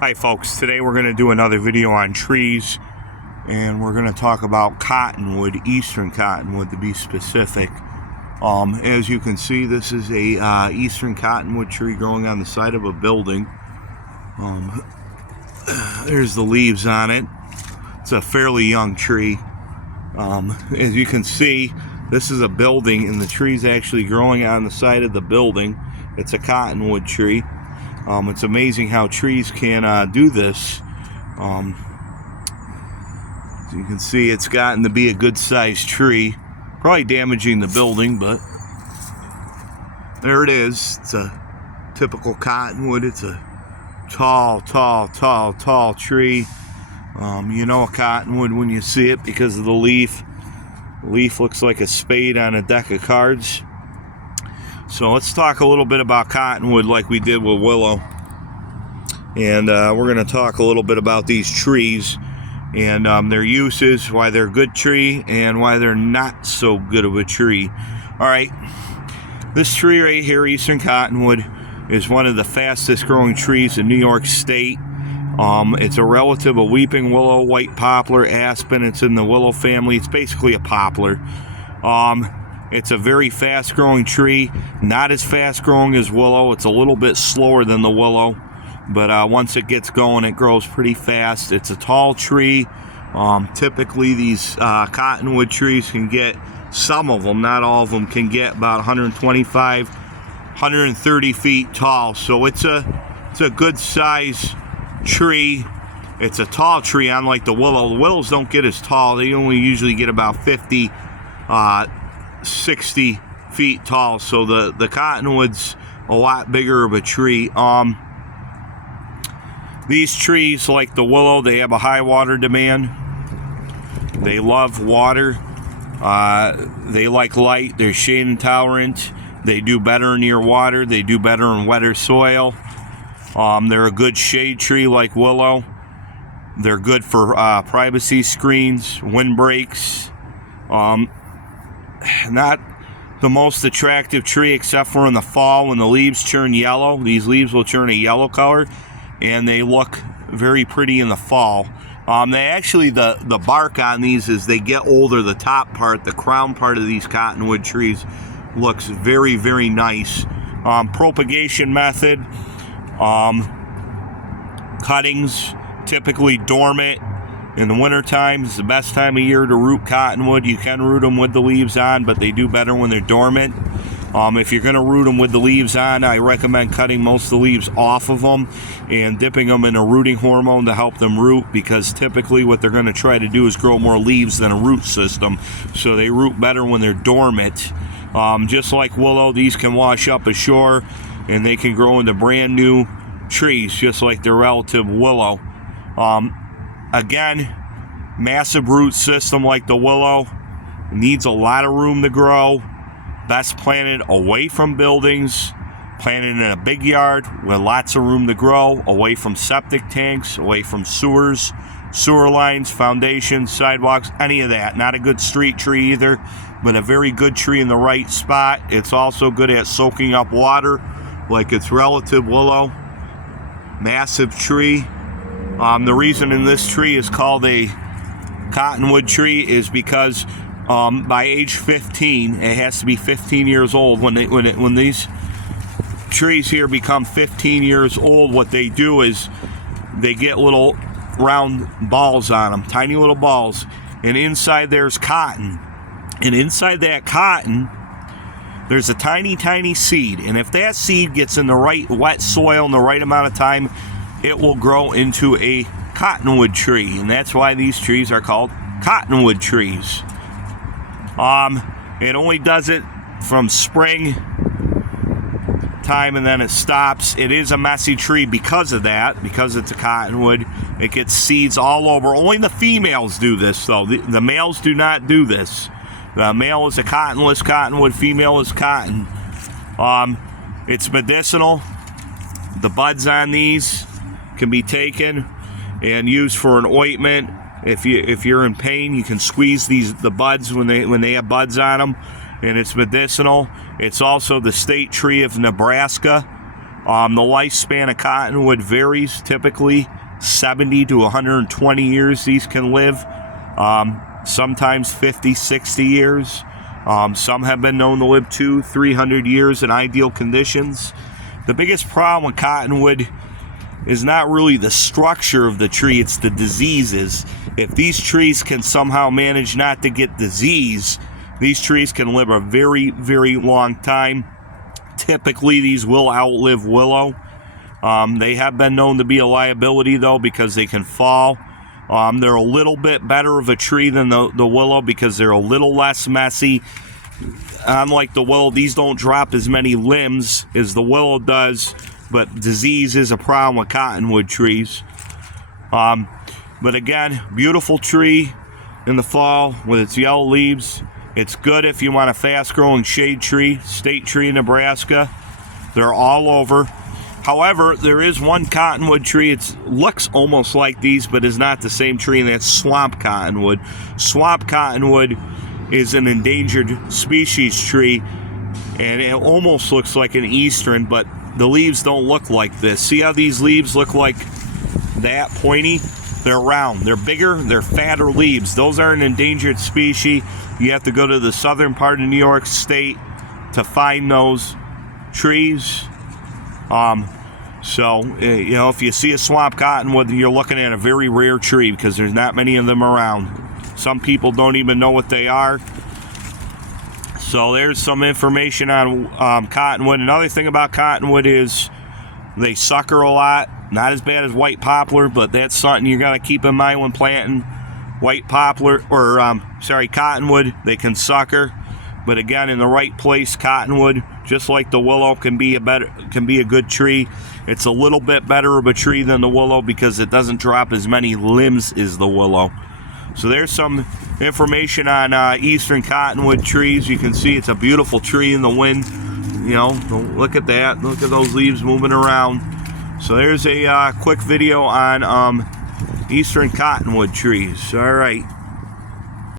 Hi folks, today we're going to do another video on trees, and we're going to talk about cottonwood, eastern cottonwood to be specific. As you can see, this is a eastern cottonwood tree growing on the side of a building. There's the leaves on it. It's a fairly young tree. As you can see, this is a building and the tree's actually growing on the side of the building. It's a cottonwood tree. It's amazing how trees can do this. As you can see, it's gotten to be a good sized tree. Probably damaging the building, but there it is. It's a typical cottonwood. It's a tall tree. You know a cottonwood when you see it because of the leaf. The leaf looks like a spade on a deck of cards. So let's talk a little bit about cottonwood like we did with willow. And we're going to talk a little bit about these trees and their uses, why they're a good tree and why they're not so good of a tree. Alright, this tree right here, eastern cottonwood, is one of the fastest growing trees in New York State. It's a relative of weeping willow, white poplar, aspen. It's in the willow family. It's basically a poplar. It's a very fast growing tree, not as fast growing as willow. It's a little bit slower than the willow, but once it gets going, it grows pretty fast. It's a tall tree. Typically these cottonwood trees can get, some of them, not all of them, can get about 125, 130 feet tall. So it's a good size tree. It's a tall tree, unlike the willow. The willows don't get as tall. They only usually get about 50, 60 feet tall. So the cottonwood's a lot bigger of a tree. These trees, like the willow, they have a high water demand. They love water. They like light. They're shade intolerant. They do better near water. They do better in wetter soil. They're a good shade tree like willow. They're good for privacy screens, windbreaks. Not the most attractive tree except for in the fall when the leaves turn yellow. These leaves will turn a yellow color and they look very pretty in the fall. They actually, the bark on these, as they get older, the top part, the crown part of these cottonwood trees looks very, very nice. Propagation method, cuttings, typically dormant. In the wintertime is the best time of year to root cottonwood. You can root them with the leaves on, but they do better when they're dormant. If you're going to root them with the leaves on, I recommend cutting most of the leaves off of them and dipping them in a rooting hormone to help them root, because typically what they're going to try to do is grow more leaves than a root system. So they root better when they're dormant. Just like willow, these can wash up ashore and they can grow into brand new trees, just like their relative willow. Again, massive root system like the willow, needs a lot of room to grow. Best planted away from buildings, planted in a big yard with lots of room to grow, away from septic tanks, away from sewers, sewer lines, foundations, sidewalks, any of that. Not a good street tree either, but a very good tree in the right spot. It's also good at soaking up water like its relative willow. Massive tree. The reason in this tree is called a cottonwood tree is because by age 15, it has to be 15 years old. When these trees here become 15 years old, what they do is they get little round balls on them, tiny little balls, and inside there's cotton. And inside that cotton, there's a tiny seed. And if that seed gets in the right wet soil in the right amount of time, it will grow into a cottonwood tree. And that's why these trees are called cottonwood trees. It only does it from spring time and then it stops. It is a messy tree because of that, because it's a cottonwood. It gets seeds all over. Only the females do this, though. The males do not do this. The male is a cottonless cottonwood, female is cotton. It's medicinal. The buds on these can be taken and used for an ointment. If you're in pain, you can squeeze the buds when they have buds on them, and it's medicinal. It's also the state tree of Nebraska. The lifespan of cottonwood varies. Typically 70 to 120 years these can live. Sometimes 50, 60 years. Some have been known to live 200-300 years in ideal conditions. The biggest problem with cottonwood is not really the structure of the tree, it's the diseases. If these trees can somehow manage not to get disease, these trees can live a very, very long time. Typically, these will outlive willow. They have been known to be a liability, though, because they can fall. They're a little bit better of a tree than the willow because they're a little less messy. Unlike the willow, these don't drop as many limbs as the willow does, but disease is a problem with cottonwood trees. But again, beautiful tree in the fall with its yellow leaves. It's good if you want a fast-growing shade tree, state tree in Nebraska. They're all over. However, there is one cottonwood tree. It looks almost like these, but is not the same tree, and that's swamp cottonwood. Swamp cottonwood is an endangered species tree, and it almost looks like an eastern, but the leaves don't look like this. See how these leaves look like that, pointy? They're round. They're bigger. They're fatter leaves. Those are an endangered species. You have to go to the southern part of New York State to find those trees. If you see a swamp cottonwood, you're looking at a very rare tree because there's not many of them around. Some people don't even know what they are. So there's some information on cottonwood. Another thing about cottonwood is they sucker a lot. Not as bad as white poplar, but that's something you got to keep in mind when planting white poplar or cottonwood. They can sucker, but again, in the right place, cottonwood, just like the willow, can be a good tree. It's a little bit better of a tree than the willow because it doesn't drop as many limbs as the willow. So there's some information on eastern cottonwood trees. You can see it's a beautiful tree in the wind. Look at that. Look at those leaves moving around. So there's a quick video on eastern cottonwood trees. All right.